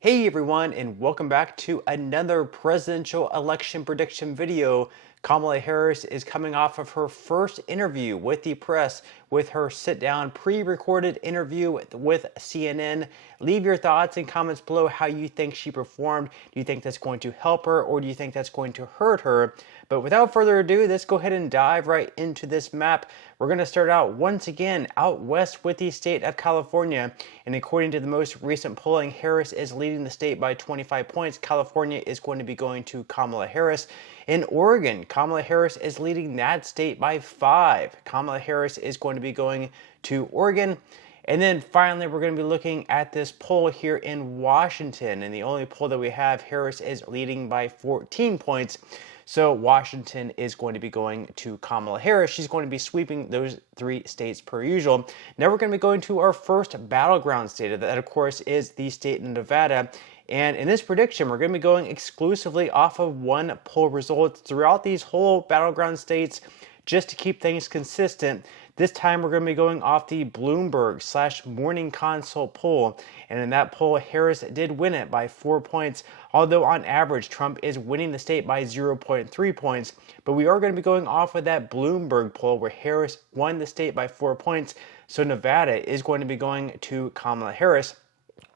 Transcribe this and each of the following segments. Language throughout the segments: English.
Hey everyone, and welcome back to another presidential election prediction video. Kamala Harris is coming off of her first interview with the press with her sit-down pre-recorded interview with CNN. Leave your thoughts and comments below how you think she performed. Do you think that's going to help her or do you think that's going to hurt her? But without further ado, let's go ahead and dive right into this map. We're going to start out once again out west with the state of California. And according to the most recent polling, Harris is leading the state by 25 points. California is going to be going to Kamala Harris. In Oregon, Kamala Harris is leading that state by 5. Kamala Harris is going to be going to Oregon. And then finally, we're going to be looking at this poll here in Washington. And the only poll that we have, Harris is leading by 14 points. So Washington is going to be going to Kamala Harris. She's going to be sweeping those 3 states per usual. Now we're going to be going to our first battleground state. That, of course, is the state of Nevada. And in this prediction, we're going to be going exclusively off of one poll results throughout these whole battleground states just to keep things consistent. This time we're going to be going off the Bloomberg / Morning Consult poll. And in that poll, Harris did win it by 4 points, although on average, Trump is winning the state by 0.3 points. But we are going to be going off of that Bloomberg poll where Harris won the state by 4 points. So Nevada is going to be going to Kamala Harris.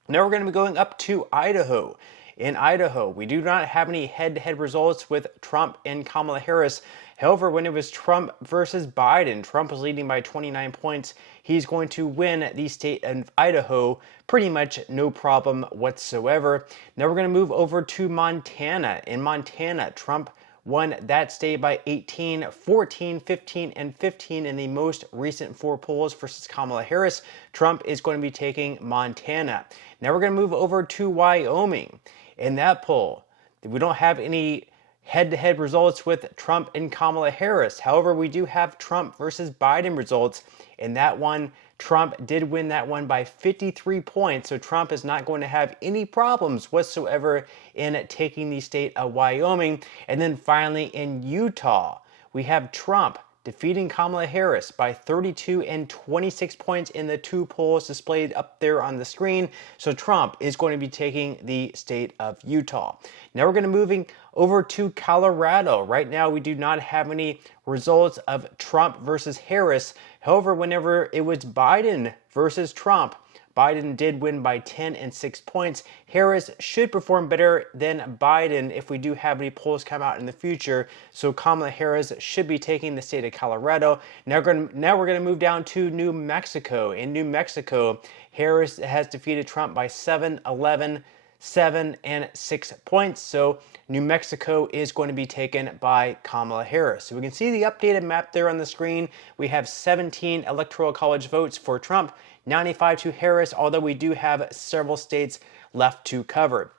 Now we're going to be going up to Idaho. In Idaho, we do not have any head-to-head results with Trump and Kamala Harris. However, when it was Trump versus Biden, Trump was leading by 29 points. He's going to win the state of Idaho pretty much no problem whatsoever. Now we're going to move over to Montana. In Montana, Trump won that state by 18, 14, 15, and 15 in the most recent 4 polls versus Kamala Harris. Trump is going to be taking Montana. Now we're going to move over to Wyoming. In that poll, we don't have any head-to-head results with Trump and Kamala Harris. However, we do have Trump versus Biden results. In that one, Trump did win that one by 53 points, so Trump is not going to have any problems whatsoever in taking the state of Wyoming. And then finally, in Utah, we have Trump defeating Kamala Harris by 32 and 26 points in the 2 polls displayed up there on the screen. So Trump is going to be taking the state of Utah. Now we're going to moving over to Colorado. Right now we do not have any results of Trump versus Harris. However, whenever it was Biden versus Trump, Biden did win by 10 and 6 points. Harris should perform better than Biden if we do have any polls come out in the future. So Kamala Harris should be taking the state of Colorado. Now we're going to move down to New Mexico. In New Mexico, Harris has defeated Trump by 7, 11, 7, and 6 points. So New Mexico is going to be taken by Kamala Harris. So we can see the updated map there on the screen. We have 17 electoral college votes for Trump, 95 to Harris, although we do have several states left to cover.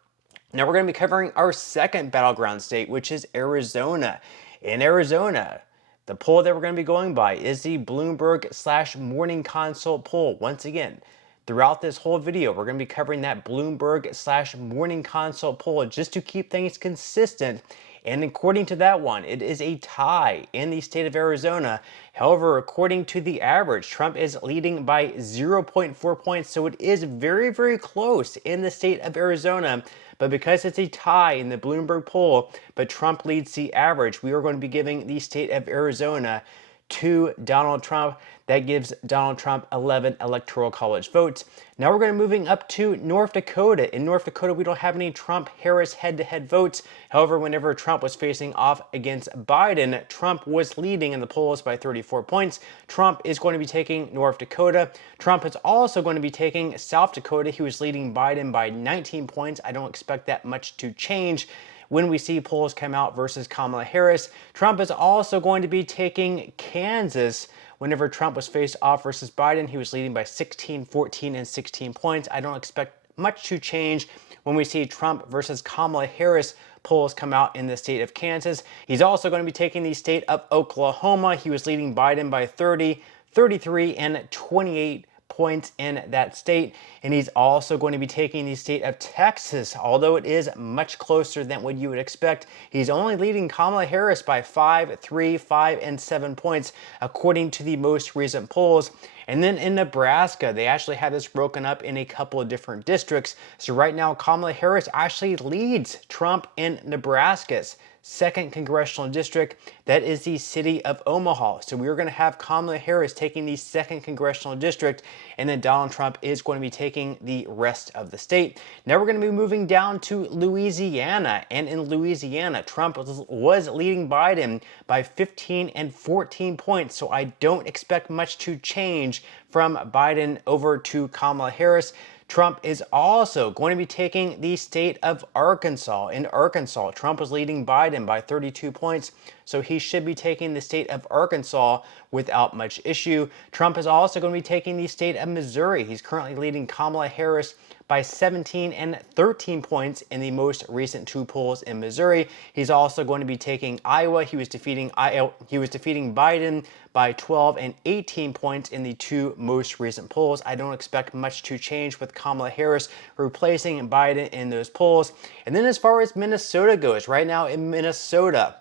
Now we're going to be covering our second battleground state, which is Arizona. In Arizona, the poll that we're going to be going by is the Bloomberg / Morning Consult poll. Once again, throughout this whole video, we're going to be covering that Bloomberg / Morning Consult poll just to keep things consistent. And according to that one, it is a tie in the state of Arizona. However, according to the average, Trump is leading by 0.4 points, so it is very, very close in the state of Arizona. But because it's a tie in the Bloomberg poll, but Trump leads the average, we are going to be giving the state of Arizona to Donald Trump. That gives Donald Trump 11 electoral college votes. Now we're going to moving up to North Dakota. In North Dakota, we don't have any Trump-Harris head-to-head votes. However, whenever Trump was facing off against Biden, Trump was leading in the polls by 34 points. Trump is going to be taking North Dakota. Trump is also going to be taking South Dakota. He was leading Biden by 19 points. I don't expect that much to change when we see polls come out versus Kamala Harris. Trump is also going to be taking Kansas. Whenever Trump was faced off versus Biden, he was leading by 16, 14, and 16 points. I don't expect much to change when we see Trump versus Kamala Harris polls come out in the state of Kansas. He's also going to be taking the state of Oklahoma. He was leading Biden by 30, 33, and 28 points in that state. And he's also going to be taking the state of Texas, although it is much closer than what you would expect. He's only leading Kamala Harris by 5, 3, 5, and 7 points, according to the most recent polls. And then in Nebraska, they actually had this broken up in a couple of different districts. So right now, Kamala Harris actually leads Trump in Nebraska's 2nd congressional district. That is the city of Omaha. So we're going to have Kamala Harris taking the 2nd congressional district, and then Donald Trump is going to be taking the rest of the state. Now we're going to be moving down to Louisiana, and in Louisiana, Trump was leading Biden by 15 and 14 points. So I don't expect much to change from Biden over to Kamala Harris. Trump is also going to be taking the state of Arkansas. In Arkansas, Trump is leading Biden by 32 points, so he should be taking the state of Arkansas without much issue. Trump is also going to be taking the state of Missouri. He's currently leading Kamala Harris by 17 and 13 points in the most recent 2 polls in Missouri. He's also going to be taking Iowa. He was defeating Biden by 12 and 18 points in the 2 most recent polls. I don't expect much to change with Kamala Harris replacing Biden in those polls. And then as far as Minnesota goes, right now in Minnesota,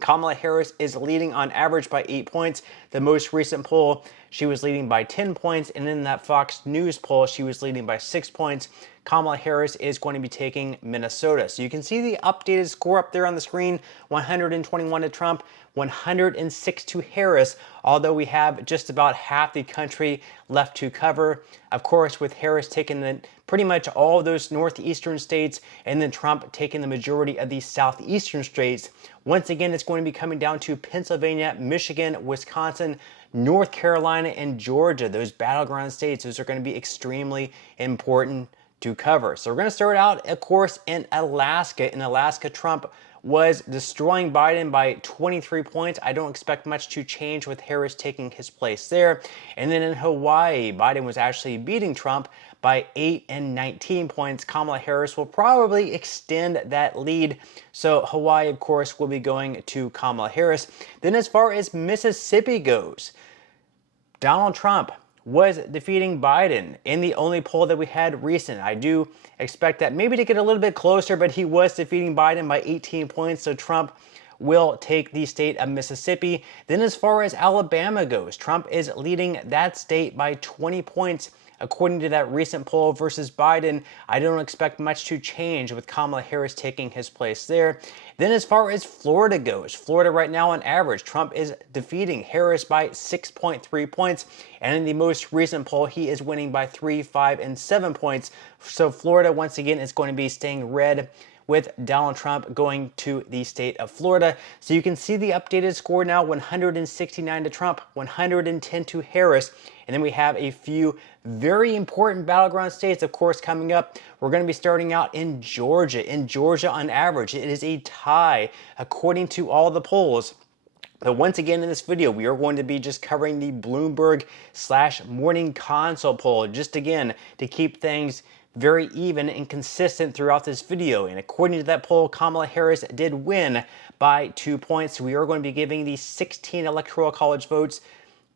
Kamala Harris is leading on average by 8 points. The most recent poll, she was leading by 10 points, and in that Fox News poll, she was leading by 6 points. Kamala Harris is going to be taking Minnesota. So you can see the updated score up there on the screen, 121 to Trump, 106 to Harris, although we have just about half the country left to cover. Of course, with Harris taking pretty much all of those northeastern states, and then Trump taking the majority of the southeastern states. Once again, it's going to be coming down to Pennsylvania, Michigan, Wisconsin, North Carolina, and Georgia. Those battleground states, those are going to be extremely important to cover. So we're going to start out, of course, in Alaska. In Alaska, Trump was destroying Biden by 23 points. I don't expect much to change with Harris taking his place there. And then in Hawaii, Biden was actually beating Trump by 8 and 19 points. Kamala Harris will probably extend that lead. So Hawaii, of course, will be going to Kamala Harris. Then as far as Mississippi goes, Donald Trump was defeating Biden in the only poll that we had recent. I do expect that maybe to get a little bit closer, but he was defeating Biden by 18 points, so Trump will take the state of Mississippi. Then as far as Alabama goes, Trump is leading that state by 20 points. According to that recent poll versus Biden, I don't expect much to change with Kamala Harris taking his place there. Then as far as Florida goes, Florida right now on average, Trump is defeating Harris by 6.3 points. And in the most recent poll, he is winning by 3, 5, and 7 points. So Florida, once again, is going to be staying red with Donald Trump going to the state of Florida. So you can see the updated score now, 169 to Trump, 110 to Harris. And then we have a few very important battleground states, of course, coming up. We're going to be starting out in Georgia. In Georgia, on average, it is a tie, according to all the polls. But once again in this video, we are going to be just covering the Bloomberg/Morning Consult poll, just again to keep things very even and consistent throughout this video. And according to that poll, Kamala Harris did win by 2 points. We are going to be giving the 16 Electoral College votes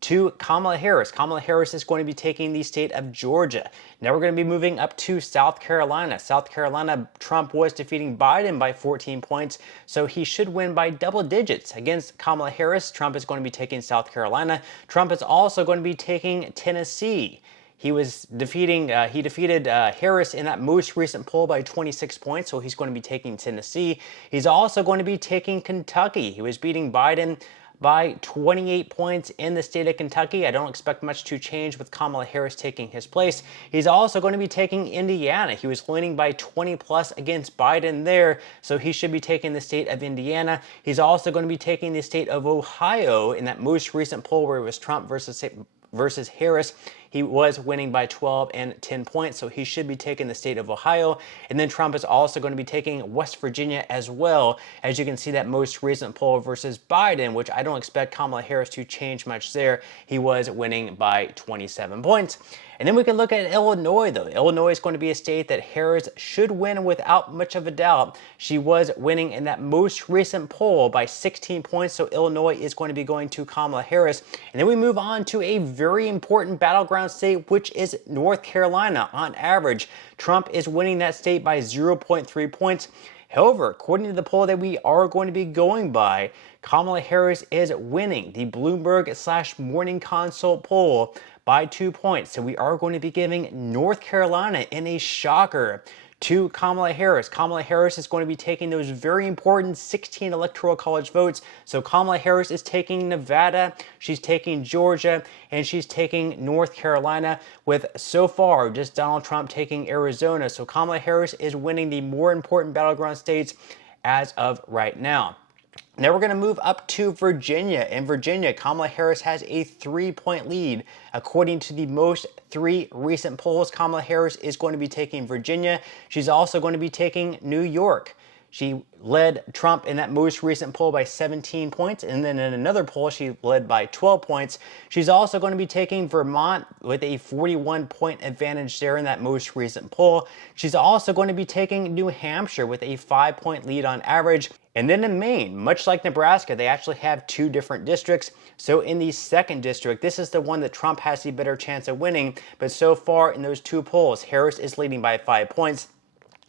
to Kamala Harris. Kamala Harris is going to be taking the state of Georgia. Now we're going to be moving up to South Carolina. South Carolina, Trump was defeating Biden by 14 points, so he should win by double digits against Kamala Harris. Trump is going to be taking South Carolina. Trump is also going to be taking Tennessee. He defeated Harris in that most recent poll by 26 points, so he's going to be taking Tennessee. He's also going to be taking Kentucky. He was beating Biden by 28 points in the state of Kentucky. I don't expect much to change with Kamala Harris taking his place. He's also going to be taking Indiana. He was winning by 20 plus against Biden there, so he should be taking the state of Indiana. He's also going to be taking the state of Ohio in that most recent poll where it was Trump versus Harris. He was winning by 12 and 10 points, so he should be taking the state of Ohio. And then Trump is also going to be taking West Virginia as well. As you can see, that most recent poll versus Biden, which I don't expect Kamala Harris to change much there. He was winning by 27 points. And then we can look at Illinois, though. Illinois is going to be a state that Harris should win without much of a doubt. She was winning in that most recent poll by 16 points, so Illinois is going to be going to Kamala Harris. And then we move on to a very important battleground battleground state, which is North Carolina. On average, Trump is winning that state by 0.3 points. However, according to the poll that we are going to be going by, Kamala Harris is winning the Bloomberg/Morning Consult poll by 2 points. So we are going to be giving North Carolina in a shocker to Kamala Harris. Kamala Harris is going to be taking those very important 16 electoral college votes. So Kamala Harris is taking Nevada, she's taking Georgia, and she's taking North Carolina, with so far just Donald Trump taking Arizona. So Kamala Harris is winning the more important battleground states as of right now. Now we're going to move up to Virginia. In Virginia, Kamala Harris has a 3-point lead. According to the most 3 recent polls, Kamala Harris is going to be taking Virginia. She's also going to be taking New York. She led Trump in that most recent poll by 17 points, and then in another poll, she led by 12 points. She's also going to be taking Vermont with a 41-point advantage there in that most recent poll. She's also going to be taking New Hampshire with a 5-point lead on average. And then in Maine, much like Nebraska, they actually have 2 different districts. So in the 2nd district, this is the one that Trump has the better chance of winning. But so far in those 2 polls, Harris is leading by 5 points.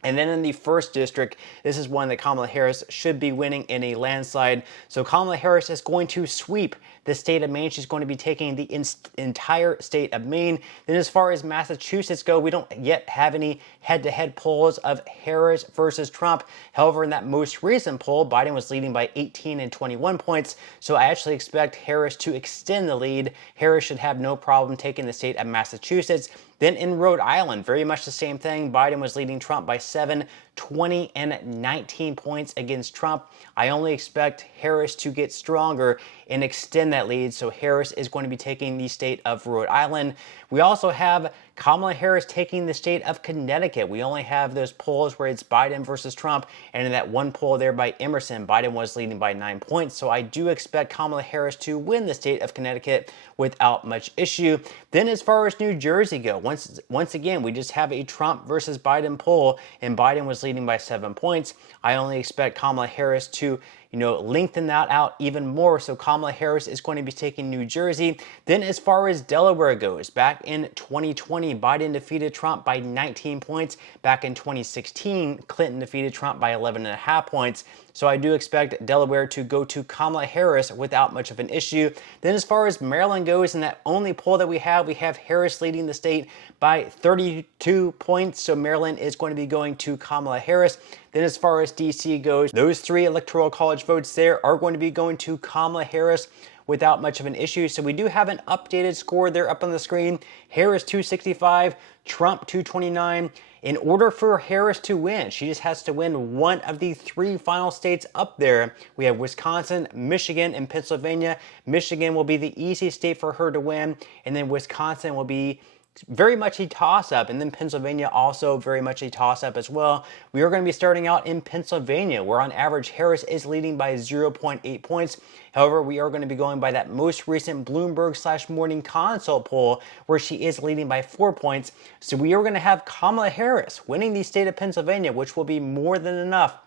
And then in the 1st district, this is one that Kamala Harris should be winning in a landslide. So Kamala Harris is going to sweep the state of Maine. She's going to be taking the entire state of Maine. Then as far as Massachusetts go, we don't yet have any head-to-head polls of Harris versus Trump. However, in that most recent poll, Biden was leading by 18 and 21 points. So I actually expect Harris to extend the lead. Harris should have no problem taking the state of Massachusetts. Then in Rhode Island, very much the same thing. Biden was leading Trump by 7, 20, and 19 points against Trump. I only expect Harris to get stronger and extend that lead. So Harris is going to be taking the state of Rhode Island. We also have Kamala Harris taking the state of Connecticut. We only have those polls where it's Biden versus Trump, and in that one poll there by Emerson, Biden was leading by 9 points. So I do expect Kamala Harris to win the state of Connecticut without much issue. Then as far as New Jersey go, once again, we just have a Trump versus Biden poll, and Biden was leading by 7 points. I only expect Kamala Harris to lengthen that out even more. So Kamala Harris is going to be taking New Jersey. Then as far as Delaware goes, back in 2020, Biden defeated Trump by 19 points. Back in 2016, Clinton defeated Trump by 11.5 points. So I do expect Delaware to go to Kamala Harris without much of an issue. Then as far as Maryland goes, in that only poll that we have Harris leading the state by 32 points. So Maryland is going to be going to Kamala Harris. Then as far as DC goes, those 3 electoral college votes there are going to be going to Kamala Harris without much of an issue. So we do have an updated score there up on the screen. Harris 265, Trump 229. In order for Harris to win, she just has to win one of the 3 final states up there. We have Wisconsin, Michigan, and Pennsylvania. Michigan will be the easy state for her to win, and then Wisconsin will be very much a toss-up, and then Pennsylvania also very much a toss-up as well. We are going to be starting out in Pennsylvania, where on average Harris is leading by 0.8 points. However, we are going to be going by that most recent Bloomberg/Morning Consult poll, where she is leading by 4 points. So we are going to have Kamala Harris winning the state of Pennsylvania, which will be more than enough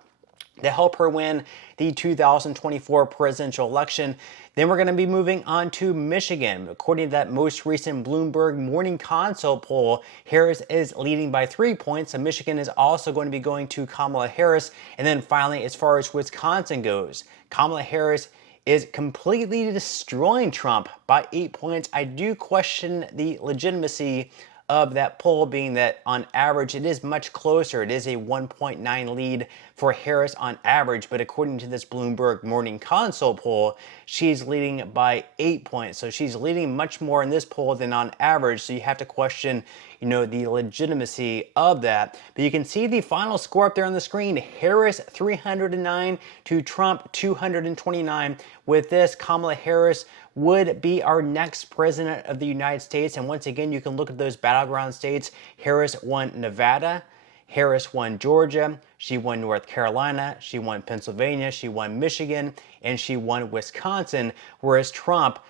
to help her win the 2024 presidential election. Then we're going to be moving on to Michigan. According to that most recent Bloomberg Morning Consult poll, Harris is leading by 3 points, and Michigan is also going to be going to Kamala Harris. And then finally, as far as Wisconsin goes, Kamala Harris is completely destroying Trump by 8 points. I do question the legitimacy of that poll, being that on average it is much closer. It is a 1.9 lead for Harris on average, but according to this Bloomberg Morning Consult poll, she's leading by 8 points. So she's leading much more in this poll than on average. So you have to question, the legitimacy of that. But you can see the final score up there on the screen. Harris 309 to Trump 229. With this, Kamala Harris would be our next president of the United States. And once again, you can look at those battleground states. Harris won Nevada. Harris won Georgia. She won North Carolina. She won Pennsylvania. She won Michigan. And she won Wisconsin. Whereas Trump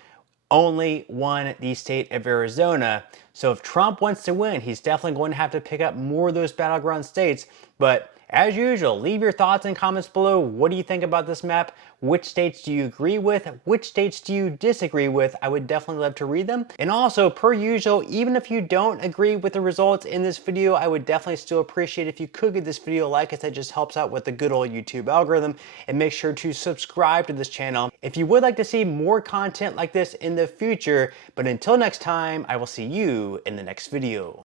only won the state of Arizona. So if Trump wants to win, he's definitely going to have to pick up more of those battleground states. But as usual, leave your thoughts and comments below. What do you think about this map? Which states do you agree with? Which states do you disagree with? I would definitely love to read them. And also, per usual, even if you don't agree with the results in this video, I would definitely still appreciate if you could give this video a like, as that just helps out with the good old YouTube algorithm. And make sure to subscribe to this channel if you would like to see more content like this in the future. But until next time, I will see you in the next video.